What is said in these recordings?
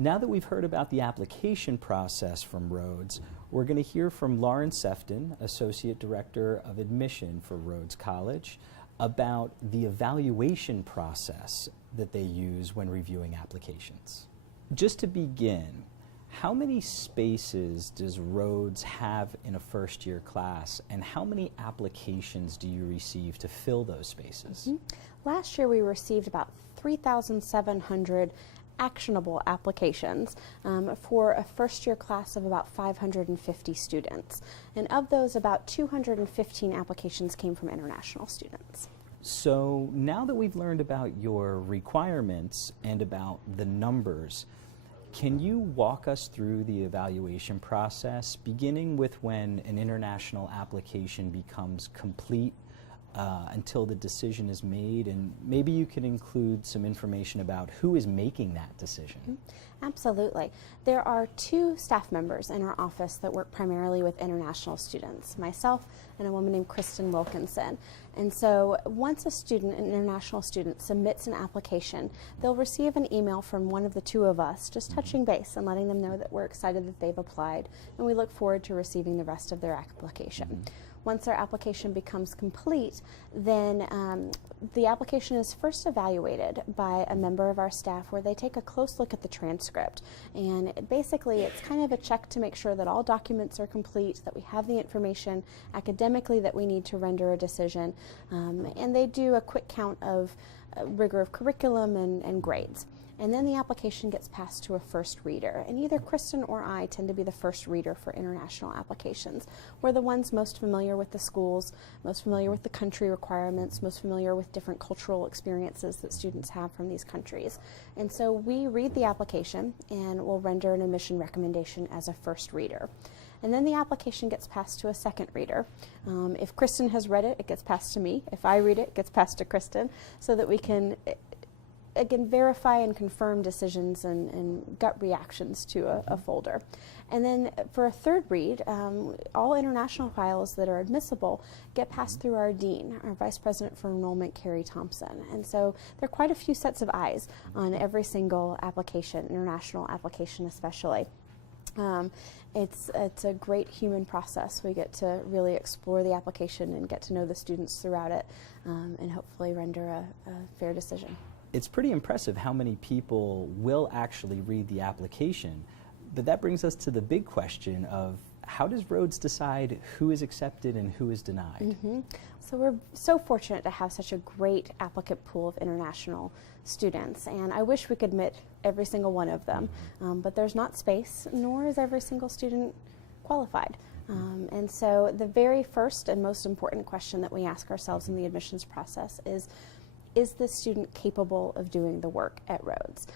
Now that we've heard about the application process from Rhodes, we're going to hear from Lauren Sefton, Associate Director of Admission for Rhodes College, about the evaluation process that they use when reviewing applications. Just to begin, how many spaces does Rhodes have in a first-year class, and how many applications do you receive to fill those spaces? Last year we received about 3,700 actionable applications for a first-year class of about 550 students. And of those, about 215 applications came from international students. So now that we've learned about your requirements and about the numbers, can you walk us through the evaluation process, beginning with when an international application becomes complete until the decision is made, and maybe you can include some information about who is making that decision? Absolutely. There are two staff members in our office that work primarily with international students, myself and a woman named Kristen Wilkinson. And so once a student, an international student, submits an application, they'll receive an email from one of the two of us just touching base and letting them know that we're excited that they've applied, and we look forward to receiving the rest of their application. Once their application becomes complete, then the application is first evaluated by a member of our staff, where they take a close look at the transcript. And basically it's kind of a check to make sure that all documents are complete, that we have the information academically that we need to render a decision. And they do a quick count of rigor of curriculum and grades. And then the application gets passed to a first reader. And either Kristen or I tend to be the first reader for international applications. We're the ones most familiar with the schools, most familiar with the country requirements, most familiar with different cultural experiences that students have from these countries. And so we read the application and we'll render an admission recommendation as a first reader. And then the application gets passed to a second reader. If Kristen has read it, it gets passed to me. If I read it, it gets passed to Kristen, so that we can again verify and confirm decisions and gut reactions to a folder. And then for a third read, all international files that are admissible get passed through our dean, our Vice President for Enrollment, Carrie Thompson. And so there are quite a few sets of eyes on every single application, international application especially. It's a great human process. We get to really explore the application and get to know the students throughout it, and hopefully render a fair decision. It's pretty impressive how many people will actually read the application, but that brings us to the big question of, how does Rhodes decide who is accepted and who is denied? So we're so fortunate to have such a great applicant pool of international students, and I wish we could admit every single one of them, but there's not space, nor is every single student qualified. And so the very first and most important question that we ask ourselves in the admissions process is the student capable of doing the work at Rhodes?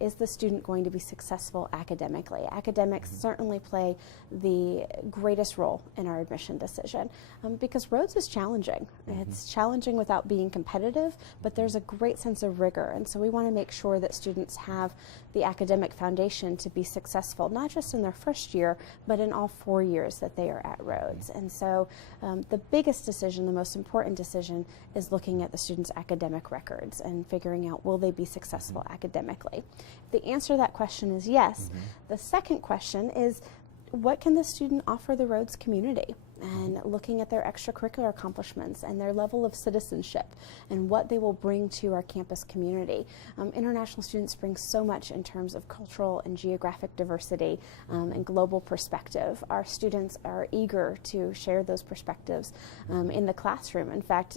Is the student going to be successful academically? Academics certainly play the greatest role in our admission decision, because Rhodes is challenging. It's challenging without being competitive, but there's a great sense of rigor, and so we want to make sure that students have the academic foundation to be successful, not just in their first year, but in all 4 years that they are at Rhodes. And so the biggest decision, the most important decision, is looking at the students' academic records and figuring out, will they be successful academically? If the answer to that question is yes, the second question is, what can the student offer the Rhodes community? And looking at their extracurricular accomplishments and their level of citizenship and what they will bring to our campus community. International students bring so much in terms of cultural and geographic diversity and global perspective. Our students are eager to share those perspectives in the classroom. In fact,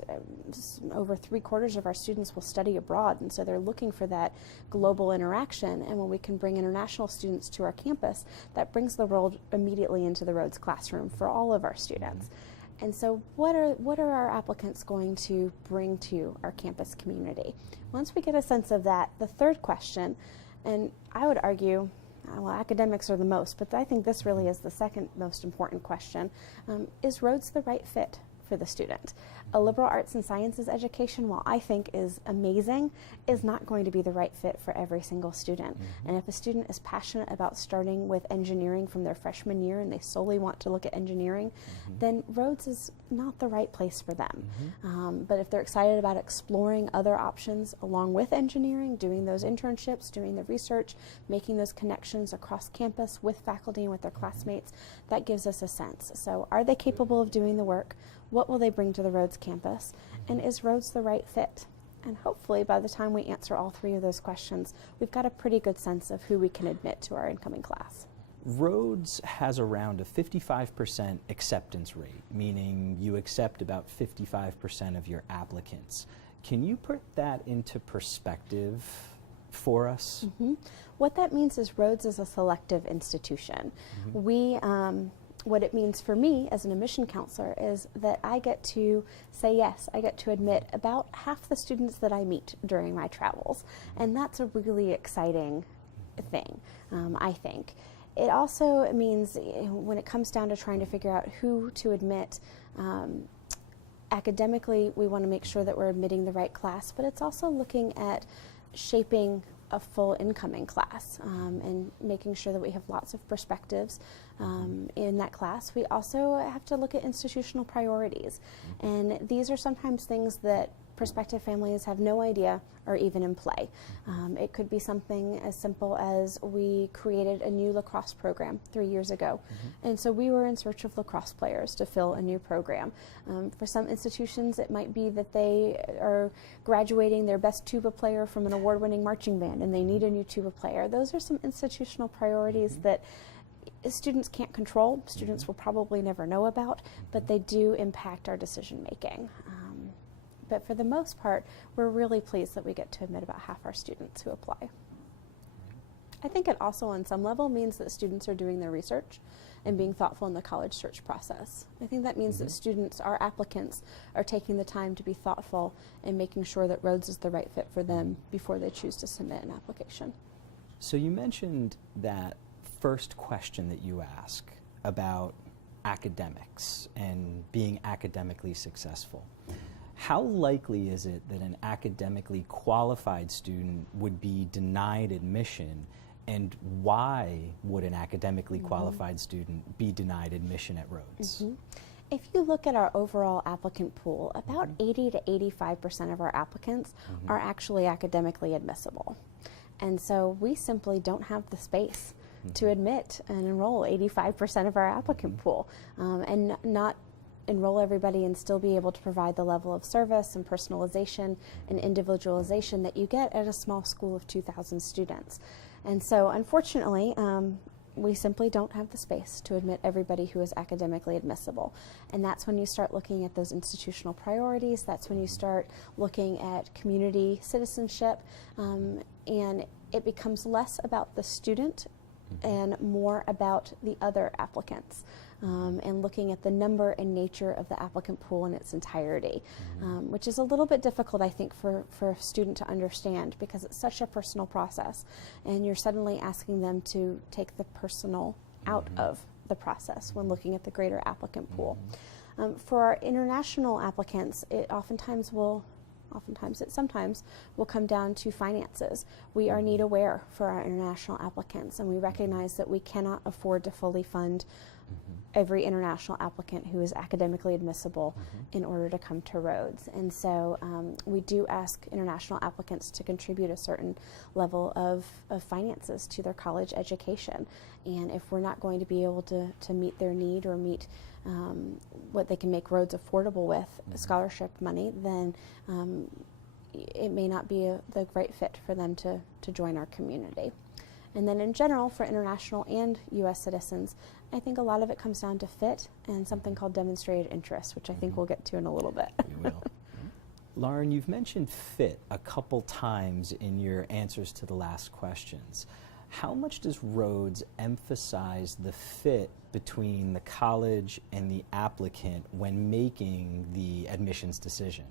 over 3/4 of our students will study abroad, and so they're looking for that global interaction. And when we can bring international students to our campus, that brings the world immediately into the Rhodes classroom for all of our students. And so what are our applicants going to bring to our campus community? Once we get a sense of that, the third question, and I would argue, well, academics are the most, but I think this really is the second most important question, is Rhodes the right fit for the student? A liberal arts and sciences education, while I think is amazing, is not going to be the right fit for every single student. And if a student is passionate about starting with engineering from their freshman year and they solely want to look at engineering, then Rhodes is not the right place for them. But if they're excited about exploring other options along with engineering, doing those internships, doing the research, making those connections across campus with faculty and with their classmates, that gives us a sense. So are they capable of doing the work? What will they bring to the Rhodes campus? And is Rhodes the right fit? And hopefully by the time we answer all three of those questions, we've got a pretty good sense of who we can admit to our incoming class. Rhodes has around a 55% acceptance rate, meaning you accept about 55% of your applicants. Can you put that into perspective for us? What that means is Rhodes is a selective institution. What it means for me as an admission counselor is that I get to say yes, I get to admit about half the students that I meet during my travels. And that's a really exciting thing, I think. It also means when it comes down to trying to figure out who to admit, academically we want to make sure that we're admitting the right class, but it's also looking at shaping a full incoming class and making sure that we have lots of perspectives in that class. We also have to look at institutional priorities, and these are sometimes things that prospective families have no idea are even in play. It could be something as simple as we created a new lacrosse program 3 years ago, and so we were in search of lacrosse players to fill a new program. For some institutions it might be that they are graduating their best tuba player from an award-winning marching band and they need a new tuba player. Those are some institutional priorities that students can't control, students will probably never know about, but they do impact our decision making. But for the most part, we're really pleased that we get to admit about half our students who apply. I think it also on some level means that students are doing their research and being thoughtful in the college search process. I think that means that students, our applicants, are taking the time to be thoughtful and making sure that Rhodes is the right fit for them before they choose to submit an application. So you mentioned that first question that you ask about academics and being academically successful. How likely is it that an academically qualified student would be denied admission, and why would an academically qualified student be denied admission at Rhodes? If you look at our overall applicant pool, about 80 to 85% of our applicants are actually academically admissible. And so we simply don't have the space to admit and enroll 85% of our applicant pool, and not enroll everybody and still be able to provide the level of service and personalization and individualization that you get at a small school of 2,000 students. And so unfortunately, we simply don't have the space to admit everybody who is academically admissible. And that's when you start looking at those institutional priorities, that's when you start looking at community citizenship, and it becomes less about the student and more about the other applicants. And looking at the number and nature of the applicant pool in its entirety, which is a little bit difficult, I think, for a student to understand because it's such a personal process, and you're suddenly asking them to take the personal out of the process when looking at the greater applicant pool. For our international applicants, it sometimes will come down to finances. We are need aware for our international applicants, and we recognize that we cannot afford to fully fund every international applicant who is academically admissible in order to come to Rhodes. And so we do ask international applicants to contribute a certain level of finances to their college education. And if we're not going to be able to meet their need or meet what they can make Rhodes affordable with scholarship money, then it may not be the right fit for them to join our community. And then in general, for international and U.S. citizens, I think a lot of it comes down to fit and something called demonstrated interest, which I think we'll get to in a little bit. We will. Lauren, you've mentioned fit a couple times in your answers to the last questions. How much does Rhodes emphasize the fit between the college and the applicant when making the admissions decision?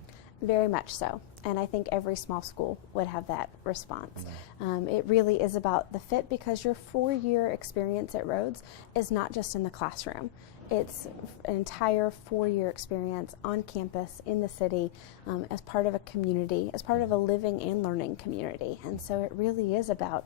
Very much so, and I think every small school would have that response. It really is about the fit because your 4-year experience at Rhodes is not just in the classroom. It's an entire 4-year experience on campus in the city, as part of a community, as part of a living and learning community. And so it really is about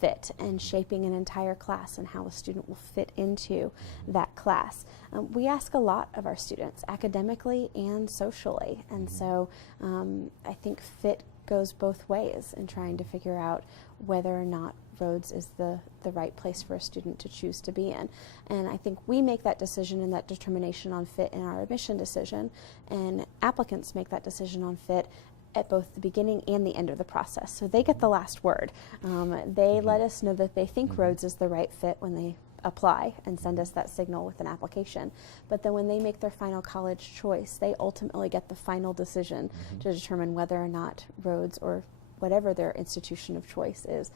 fit and shaping an entire class and how a student will fit into that class. We ask a lot of our students, academically and socially. And so I think fit goes both ways in trying to figure out whether or not Rhodes is the right place for a student to choose to be in. And I think we make that decision and that determination on fit in our admission decision, and applicants make that decision on fit at both the beginning and the end of the process. So they get the last word. They let us know that they think Rhodes is the right fit when they apply and send us that signal with an application. But then when they make their final college choice, they ultimately get the final decision to determine whether or not Rhodes or whatever their institution of choice is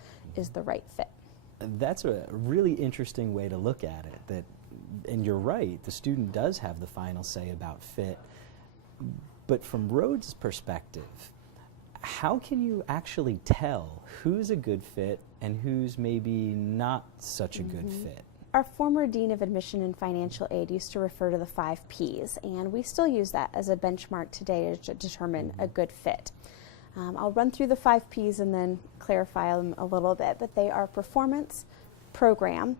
the right fit. That's a really interesting way to look at it. And you're right, the student does have the final say about fit. But from Rhodes' perspective, how can you actually tell who's a good fit and who's maybe not such a good fit? Our former Dean of Admission and Financial Aid used to refer to the 5 Ps, and we still use that as a benchmark today to determine a good fit. I'll run through the 5 Ps and then clarify them a little bit, but they are performance, program,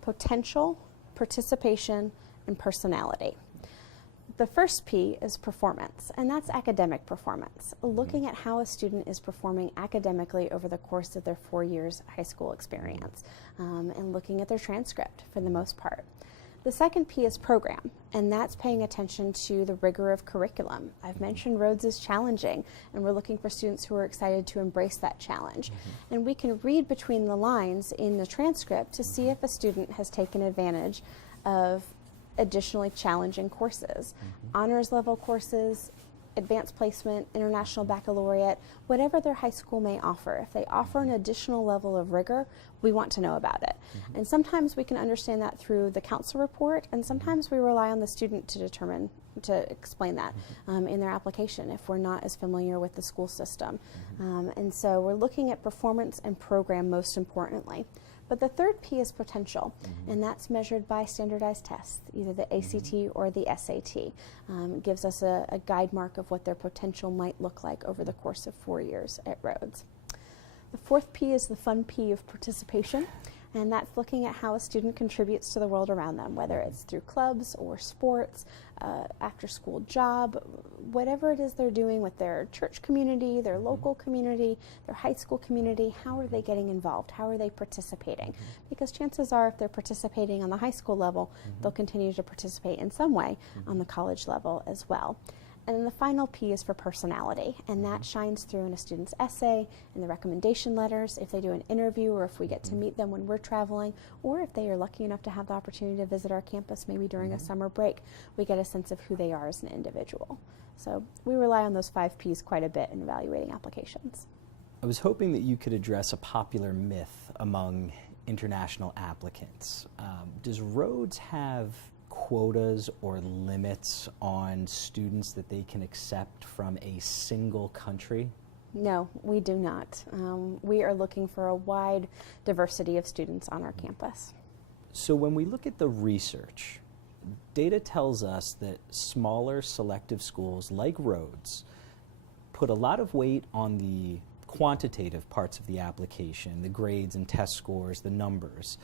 potential, participation, and personality. The first P is performance, and that's academic performance, looking at how a student is performing academically over the course of their 4 years high school experience, and looking at their transcript for the most part. The second P is program, and that's paying attention to the rigor of curriculum. I've mentioned Rhodes is challenging, and we're looking for students who are excited to embrace that challenge. And we can read between the lines in the transcript to see if a student has taken advantage of additionally challenging courses, honors level courses, advanced placement, international baccalaureate, whatever their high school may offer. If they offer an additional level of rigor, we want to know about it. And sometimes we can understand that through the council report, and sometimes we rely on the student to explain that in their application if we're not as familiar with the school system. And so we're looking at performance and program most importantly. But the third P is potential, and that's measured by standardized tests, either the ACT or the SAT. It gives us a guide mark of what their potential might look like over the course of 4 years at Rhodes. The fourth P is the fun P of participation, and that's looking at how a student contributes to the world around them, whether it's through clubs or sports, after-school job, whatever it is they're doing with their church community, their local community, their high school community. How are they getting involved? How are they participating? Because chances are if they're participating on the high school level, they'll continue to participate in some way on the college level as well. And then the final P is for personality, and that shines through in a student's essay, in the recommendation letters, if they do an interview, or if we get to meet them when we're traveling, or if they are lucky enough to have the opportunity to visit our campus maybe during a summer break, we get a sense of who they are as an individual. So we rely on those 5 Ps quite a bit in evaluating applications. I was hoping that you could address a popular myth among international applicants. Does Rhodes have quotas or limits on students that they can accept from a single country? No, we do not. We are looking for a wide diversity of students on our campus. So when we look at the research, data tells us that smaller selective schools like Rhodes put a lot of weight on the quantitative parts of the application, the grades and test scores, the numbers.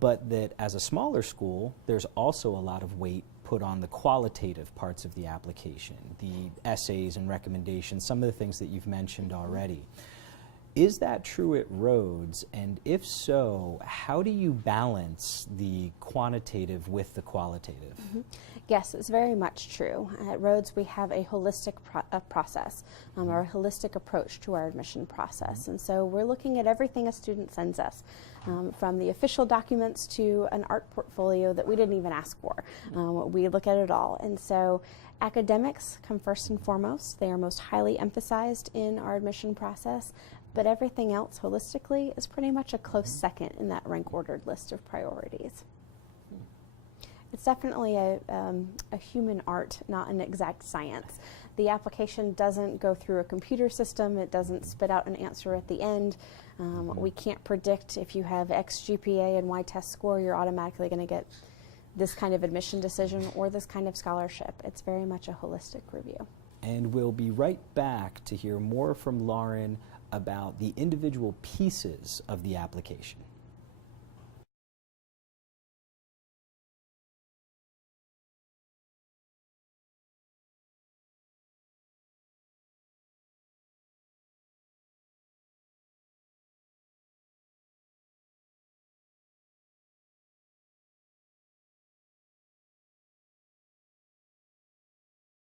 But that as a smaller school, there's also a lot of weight put on the qualitative parts of the application, the essays and recommendations, some of the things that you've mentioned already. Is that true at Rhodes? And if so, how do you balance the quantitative with the qualitative? Yes, it's very much true. At Rhodes, we have a holistic process, or a holistic approach to our admission process. And so we're looking at everything a student sends us, from the official documents to an art portfolio that we didn't even ask for. We look at it all. And so academics come first and foremost. They are most highly emphasized in our admission process, but everything else holistically is pretty much a close second in that rank ordered list of priorities. It's definitely a human art, not an exact science. The application doesn't go through a computer system. It doesn't spit out an answer at the end. We can't predict if you have X GPA and Y test score, you're automatically going to get this kind of admission decision or this kind of scholarship. It's very much a holistic review. And we'll be right back to hear more from Lauren about the individual pieces of the application.